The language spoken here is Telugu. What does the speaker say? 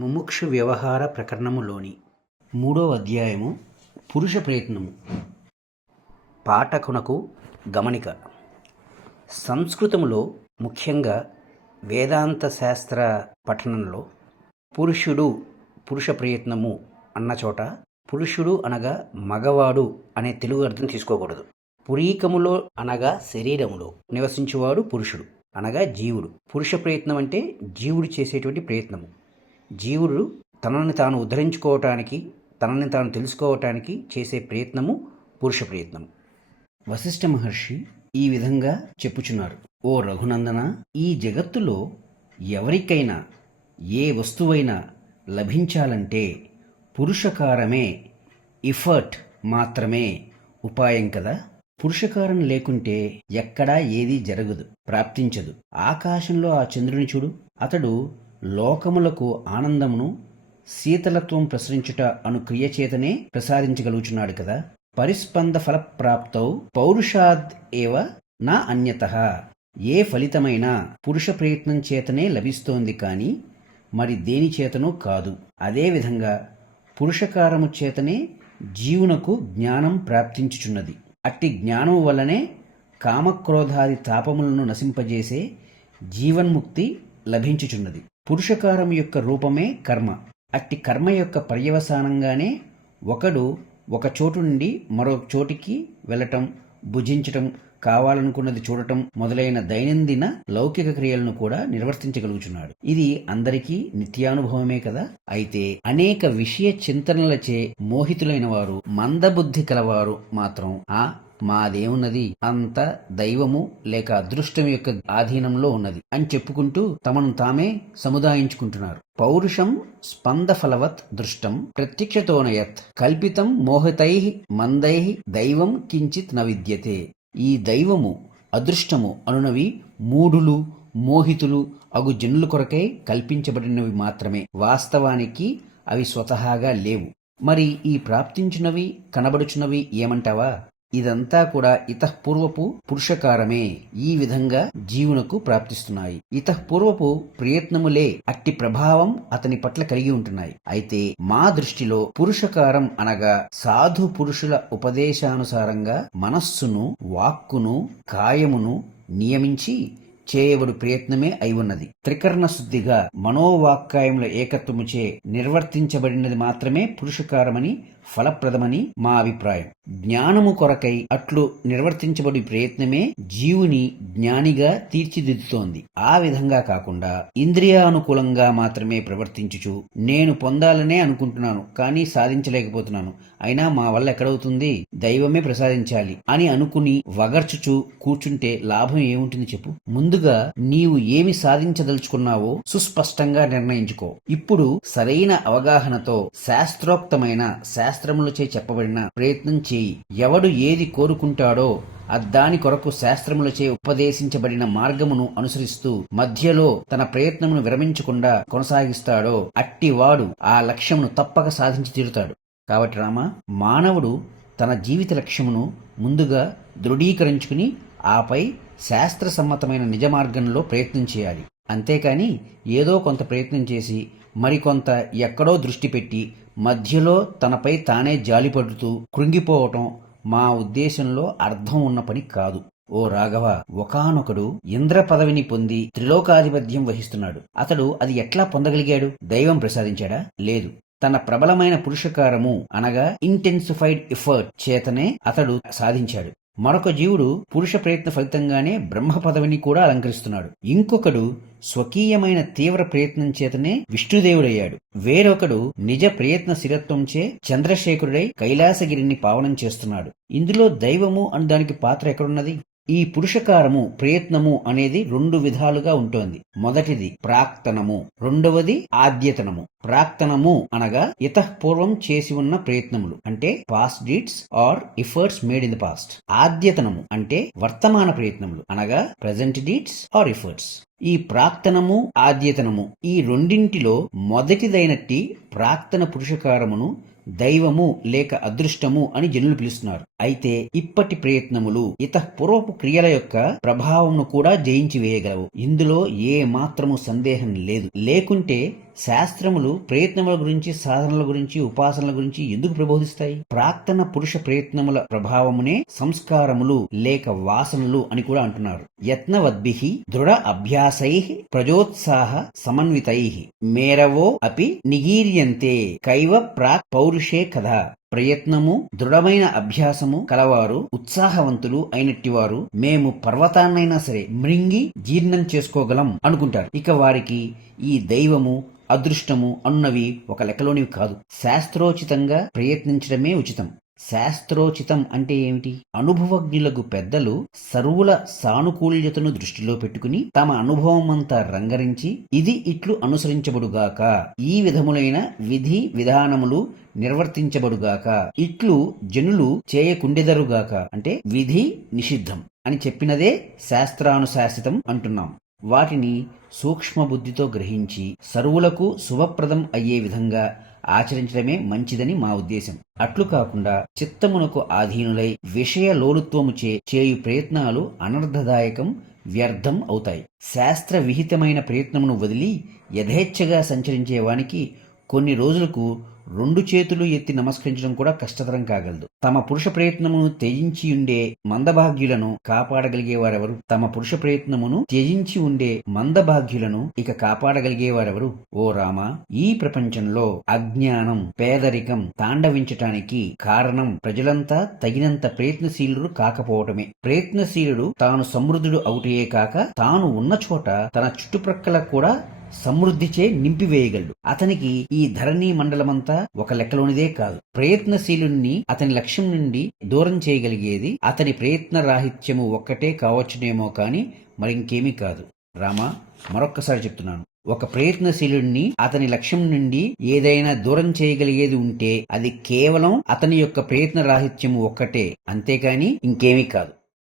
ముముక్షు వ్యవహార ప్రకరణములోని 3వ అధ్యాయము పురుష ప్రయత్నము. పాఠకునకు గమనిక. సంస్కృతములో ముఖ్యంగా వేదాంత శాస్త్ర పఠనంలో పురుషుడు పురుష ప్రయత్నము అన్న చోట పురుషుడు అనగా మగవాడు అనే తెలుగు అర్థం తీసుకోకూడదు. పురీకములో అనగా శరీరములో నివసించువాడు పురుషుడు అనగా జీవుడు. పురుష ప్రయత్నం అంటే జీవుడు చేసేటువంటి ప్రయత్నము. జీవుడు తనని తాను ఉద్ధరించుకోవటానికి, తనని తాను తెలుసుకోవటానికి చేసే ప్రయత్నము పురుష ప్రయత్నము. వశిష్ఠ మహర్షి ఈ విధంగా చెప్పుచున్నారు: ఓ రఘునందన, ఈ జగత్తులో ఎవరికైనా ఏ వస్తువైనా లభించాలంటే పురుషకారమే, ఎఫర్ట్ మాత్రమే ఉపాయం కదా. పురుషకారం లేకుంటే ఎక్కడా ఏదీ జరగదు, ప్రాప్తించదు. ఆకాశంలో ఆ చంద్రుని చూడు, అతడు లోకములకు ఆనందమును, శీతలత్వం ప్రసరించుట అను క్రియచేతనే ప్రసాదించగలుగుచున్నాడు కదా. పరిస్పంద ఫలప్రాప్తౌ పౌరుషాద్ ఏవ నా అన్యతః. ఏ ఫలితమైనా పురుష ప్రయత్నం చేతనే లభిస్తోంది కానీ మరి దేని చేతనూ కాదు. అదేవిధంగా పురుషకారము చేతనే జీవునకు జ్ఞానం ప్రాప్తించుచున్నది. అట్టి జ్ఞానము వల్లనే కామక్రోధాది తాపములను నశింపజేసే జీవన్ముక్తి లభించుచున్నది. పురుషకారం యొక్క రూపమే కర్మ. అట్టి కర్మ యొక్క పర్యవసానంగానే ఒకడు ఒక చోటు నుండి మరో చోటికి వెళ్ళటం, భుజించటం, కావాలనుకున్నది చూడటం మొదలైన దైనందిన లౌకిక క్రియలను కూడా నిర్వర్తించగలుగుచున్నాడు. ఇది అందరికీ నిత్యానుభవమే కదా. అయితే అనేక విషయ చింతనలచే మోహితులైన వారు, మందబుద్ధి కలవారు మాత్రం మాదేమున్నది, అంత దైవము లేక అదృష్టం యొక్క ఆధీనంలో ఉన్నది అని చెప్పుకుంటూ తమను తామే సముదాయించుకుంటున్నారు. పౌరుషం స్పందఫలవత్ దృష్టం ప్రత్యక్షతోనయత్ కల్పితం మోహితై మందై దైవం కించిత్ న విద్యతే. ఈ దైవము, అదృష్టము అనునవి మూఢులు, మోహితులు అగు జనుల కొరకై కల్పించబడినవి మాత్రమే. వాస్తవానికి అవి స్వతహాగా లేవు. మరి ఈ ప్రాప్తించినవి, కనబడుచున్నవి ఏమంటావా? ఇదంతా కూడా ఇతఃపూర్వపు పురుషకారమే ఈ విధంగా జీవునకు ప్రాప్తిస్తున్నాయి. ఇతఃపూర్వపు ప్రయత్నములే అట్టి ప్రభావం అతని పట్ల కలిగి ఉంటున్నాయి. అయితే మా దృష్టిలో పురుషకారం అనగా సాధు పురుషుల ఉపదేశానుసారంగా మనస్సును, వాక్కును, కాయమును నియమించి చేయబడు ప్రయత్నమే అయి ఉన్నది. త్రికరణ శుద్ధిగా మనోవాక్కాయముల ఏకత్వముచే నిర్వర్తించబడినది మాత్రమే పురుషకారమని, ఫలప్రదమని మా అభిప్రాయం. జ్ఞానము కొరకై అట్లు నిర్వర్తించబడి ప్రయత్నమే జీవుని జ్ఞానిగా తీర్చిదిద్దుతోంది. ఆ విధంగా కాకుండా ఇంద్రియానుకూలంగా మాత్రమే ప్రవర్తించుచు నేను పొందాలనే అనుకుంటున్నాను కానీ సాధించలేకపోతున్నాను, అయినా మా వల్ల ఎక్కడవుతుంది, దైవమే ప్రసాదించాలి అని అనుకుని వగర్చుచు కూర్చుంటే లాభం ఏముంటుంది చెప్పు. ముందుగా నీవు ఏమి సాధించదలుచుకున్నావో సుస్పష్టంగా నిర్ణయించుకో. ఇప్పుడు సరైన అవగాహనతో శాస్త్రోక్తమైన, శాస్త్రములచే చెప్పబడిన ప్రయత్నం చేయి. ఎవడు ఏది కోరుకుంటాడో దాని కొరకు శాస్త్రములచే ఉపదేశించబడిన మార్గమును అనుసరిస్తూ మధ్యలో తన ప్రయత్నమును విరమించకుండా కొనసాగిస్తాడో అట్టివాడు ఆ లక్ష్యమును తప్పక సాధించి తీరుతాడు. కాబట్టి రామ, మానవుడు తన జీవిత లక్ష్యమును ముందుగా దృఢీకరించుకుని ఆపై శాస్త్ర సమ్మతమైన నిజ మార్గంలో ప్రయత్నం చేయాలి. అంతేకాని ఏదో కొంత ప్రయత్నం చేసి మరికొంత ఎక్కడో దృష్టి పెట్టి మధ్యలో తనపై తానే జాలిపడుతూ కృంగిపోవటం మా ఉద్దేశంలో అర్థం ఉన్న పని కాదు. ఓ రాఘవ, ఒకానొకడు ఇంద్ర పదవిని పొంది త్రిలోకాధిపత్యం వహిస్తున్నాడు. అతడు అది ఎట్లా పొందగలిగాడు? దైవం ప్రసాదించాడా? లేదు. తన ప్రబలమైన పురుషకారము అనగా ఇంటెన్సిఫైడ్ ఎఫర్ట్ చేతనే అతడు సాధించాడు. మరొక జీవుడు పురుష ప్రయత్న ఫలితంగానే బ్రహ్మ పదవిని కూడా అలంకరిస్తున్నాడు. ఇంకొకడు స్వకీయమైన తీవ్ర ప్రయత్నం చేతనే విష్ణుదేవుడయ్యాడు. వేరొకడు నిజ ప్రయత్న స్థిరత్వంచే చంద్రశేఖరుడై కైలాసగిరిని పావనం చేస్తున్నాడు. ఇందులో దైవము అని దానికి పాత్ర ఎక్కడున్నది? ఈ పురుషకారము, ప్రయత్నము అనేది 2 విధాలుగా ఉంటోంది. మొదటిది ప్రాక్తనము, రెండవది ఆద్యతనము. ప్రాక్తనము అనగా ఇతఃపూర్వం చేసి ఉన్న ప్రయత్నములు, అంటే past deeds or efforts made in the past. ఆద్యతనము అంటే వర్తమాన ప్రయత్నములు అనగా ప్రెజెంట్ డీడ్స్ ఆర్ ఎఫర్ట్స్. ఈ ప్రాక్తనము, ఆద్యతనము ఈ రెండింటిలో మొదటిదైనట్టి ప్రాక్తన పురుషకారమును దైవము లేక అదృష్టము అని జనులు పిలుస్తున్నారు. అయితే ఇప్పటి ప్రయత్నములు ఇతఃపూర్వపు క్రియల యొక్క ప్రభావంను కూడా జయించి వేయగలవు. ఇందులో ఏ మాత్రము సందేహం లేదు. లేకుంటే శాస్త్రములు ప్రయత్నముల గురించి, సాధనల గురించి, ఉపాసనల గురించి ఎందుకు ప్రబోధిస్తాయి? ప్రాక్తన పురుష ప్రయత్నముల ప్రభావమునే సంస్కారములు లేక వాసనలు అని కూడా అంటున్నారు. యత్నవద్భిః దృఢ అభ్యాసైః ప్రజోత్సాహ సమన్వితైః మేరవో అపి నిగీర్యంతే కైవ ప్రాక్ పౌరుషే కదా. ప్రయత్నము, దృఢమైన అభ్యాసము కలవారు, ఉత్సాహవంతులు అయినట్టివారు మేము పర్వతాన్నైనా సరే మృంగి జీర్ణం చేసుకోగలం అనుకుంటారు. ఇక వారికి ఈ దైవము, అదృష్టము అన్నవి ఒక లెక్కలోనివి కాదు. శాస్త్రోచితంగా ప్రయత్నించడమే ఉచితం. శాస్త్రోచితం అంటే ఏమిటి? అనుభవజ్ఞులకు పెద్దలు సర్వుల సానుకూల్యతను దృష్టిలో పెట్టుకుని తమ అనుభవమంతా రంగరించి ఇది ఇట్లు అనుసరించబడుగాక, ఈ విధములైన విధి విధానములు నిర్వర్తించబడుగాక, ఇట్లు జనులు చేయకుండెదరుగాక అంటే విధి నిషిద్ధం అని చెప్పినదే శాస్త్రానుశాసితం అంటున్నాం. వాటిని సూక్ష్మ బుద్ధితో గ్రహించి సర్వులకు శుభప్రదం అయ్యే విధంగా ఆచరించడమే మంచిదని మా ఉద్దేశం. అట్లు కాకుండా చిత్తమునకు ఆధీనులై విషయ లోలుత్వముచే చేయు ప్రయత్నాలు అనర్థదాయకం, వ్యర్థం అవుతాయి. శాస్త్ర విహితమైన ప్రయత్నమును వదిలి యథేచ్ఛగా సంచరించే వానికి కొన్ని రోజులకు 2 చేతులు ఎత్తి నమస్కరించడం కూడా కష్టతరం కాగలదు. తమ పురుష ప్రయత్నమును త్యజించి ఉండే మందభాగ్యులను కాపాడగలిగేవారెవరు? తమ పురుష ప్రయత్నమును త్యజించి ఉండే మందభాగ్యులను ఇక కాపాడగలిగేవారెవరు? ఓ రామ, ఈ ప్రపంచంలో అజ్ఞానం, పేదరికం తాండవించటానికి కారణం ప్రజలంతా తగినంత ప్రయత్నశీలుడు కాకపోవటమే. ప్రయత్నశీలుడు తాను సమృద్ధుడు అవుటయే కాక తాను ఉన్న చోట తన చుట్టుప్రక్కల కూడా సమృద్ధిచే నింపివేయగలడు. అతనికి ఈ ధరణీ మండలమంతా ఒక లెక్కలోనిదే కాదు. ప్రయత్నశీలుణ్ణి అతని లక్ష్యం నుండి దూరం చేయగలిగేది అతని ప్రయత్న రాహిత్యము ఒక్కటే కావచ్చునేమో కాని మరింకేమీ కాదు. రామా, మరొక్కసారి చెప్తున్నాను, ఒక ప్రయత్నశీలుణ్ణి అతని లక్ష్యం నుండి ఏదైనా దూరం చేయగలిగేది ఉంటే అది కేవలం అతని యొక్క ప్రయత్న రాహిత్యము ఒక్కటే, అంతేకాని ఇంకేమీ కాదు.